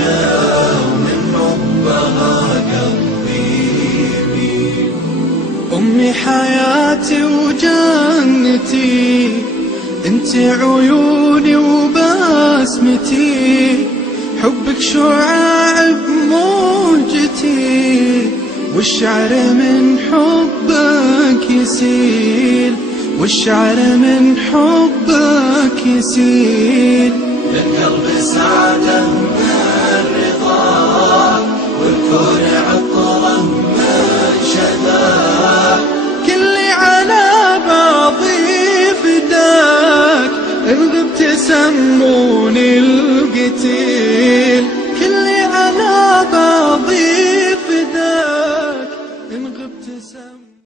عاشا ومن حبها قلبي يميل. أمي حياتي وجنتي، انت عيوني وبسمتي، حبك شعاع بموجتي، والشعر من حبك يسيل، والشعر من حبك يسيل. للقلب سعادة من رضاك، والكون عطره من شذاك، كلي على بعضي فداك، إن غبت سموني القتيل. كلي على بعضي فداك، إن غبت سموني